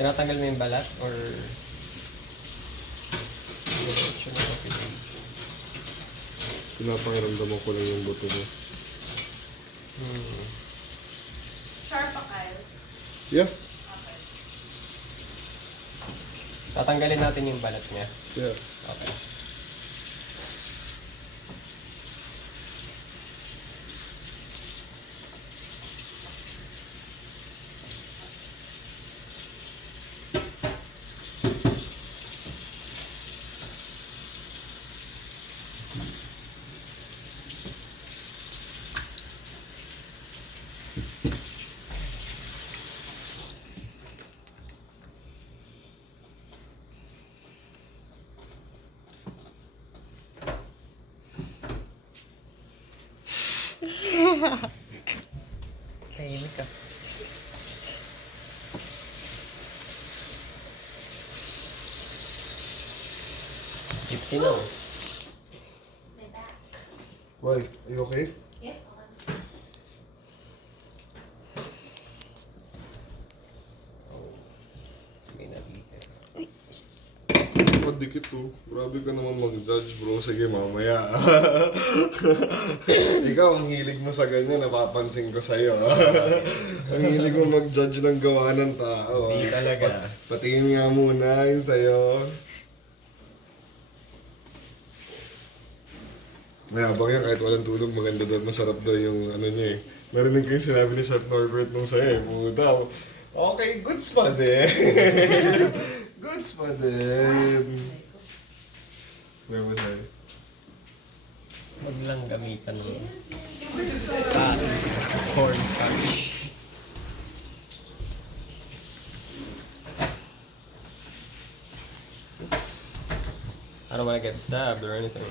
Tinatanggal mo yung balat or diretso na sa piling? Pinapangiramdaman ko lang yung buto niya. Sharp pa kayo? Yeah. Okay. Tatanggalin natin yung balat niya. Yeah. Okay. Tahimik ka. Gypsy na. May back. Why? Are you okay? Yeah, okay. Oh. May nabite. Padikit to. Grabe ka naman mag-judge, bro. Sige, mamaya. Ikaw, ang hilig mo sa ganyan, napapansin ko sa'yo. Ang hilig mo mag-judge ng gawa ng tao. Hindi talaga. Patingin nga muna yun sa'yo. Mayabang yan, kahit walang tulog, maganda daw, masarap daw yung ano niya eh. Narinig ko yung sinabi ni Chef Norbert nung sa'yo eh. Puta, okay, goods pa din. Goods pa din. Where was I? Huwag lang gamitan ng cornstarch. Oops. I don't want to get stabbed or anything.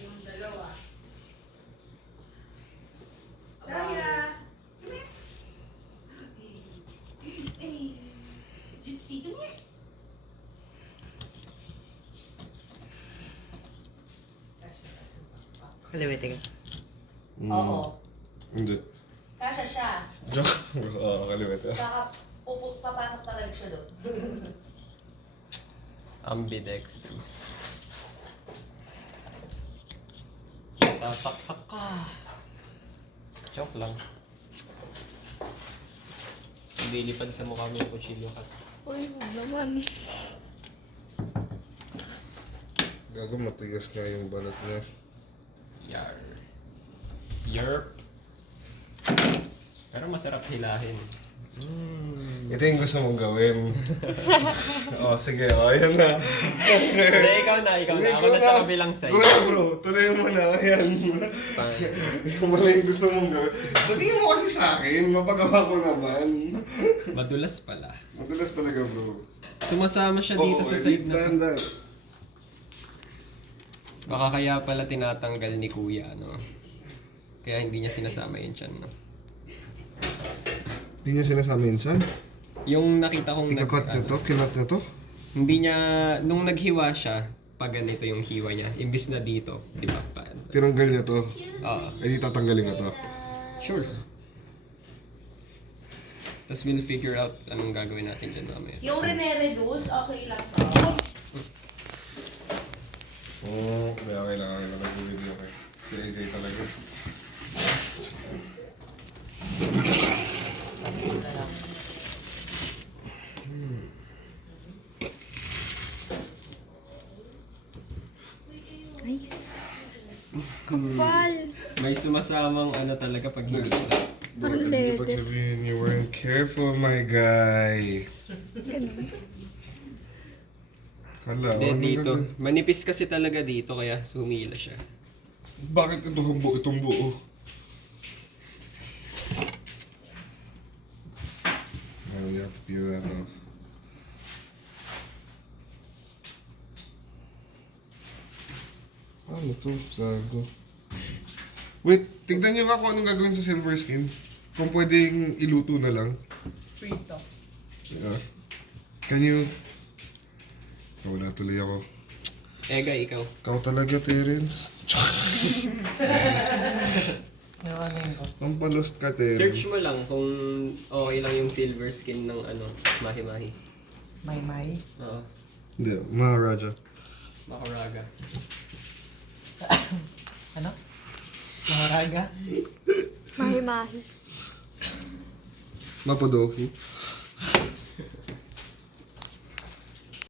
Yung dalawa. Daya! Come here! Hey! Gypsy, come here! Kalimutin ka. Oo. Hindi. Kasha siya. Joke. Oo, kalimit. Saka papasok talaga siya doon. Ambidextrous. Sasaksak ka. Joke lang. Hindi lipad sa mukha mo yung kutsilyo ka. Uy, huwag naman. Gago, matigas nga yung balat niya. Yar. Yerp. Pero masarap hilahin. Ito yung gusto mong gawin. Oh, sige. Oh, yan na. Hindi, ikaw na. Ako na sa kabilang side. Go na, bro. Tuloy mo na. Ayan. Fine. Yung pala yung gusto mong gawin. Sabihin mo kasi sa akin, mapagawa ko naman. Madulas pala. Madulas talaga, bro. Sumasama siya dito sa side na to. dahan. Baka kaya pala tinatanggal ni Kuya, no? Kaya hindi niya sinasama yung tiyan, no? Hindi niya sinasama yun siya? Yung nakita kong Ikakat na to? Kinat na to? hindi niya, nung naghiwa siya, pag ganito yung hiwa niya, imbis na dito, di ba? Tinanggal niya to. Oo. Eh, di tatanggalin ka to. Sure. Tapos we'll figure out anong gagawin natin dyan mamaya. Yung rene-reduce, okay lang to. Oo, okay lang. Nag-video okay. Si AJ talaga. Nice. Kapal. May sumasamang ano talaga pag hindi na. Bakit hindi pag sabihin you weren't careful, my guy? Ganun. Kala, Hindi, ano dito. gagawin? Manipis kasi talaga dito, kaya sumila siya. Bakit itong buo? Itong buo? Oh, you have to peel that off. Ano to? Gago. Wait, tignan niyo ba kung anong gagawin sa silver skin? Kung pwedeng iluto na lang. Prito. Yeah. Can you... Wala tuloy ako. Ega, ikaw. Ikaw talaga, Terence. Ano ko? Ang pa-lost ka, Tem. Search mo lang kung okay lang yung silver skin ng ano, Mahi-Mahi. May. Oo, Hindi, Maharaja. Makaraga. Ano? Maharaga? Mahi-mahi. Mapodoki.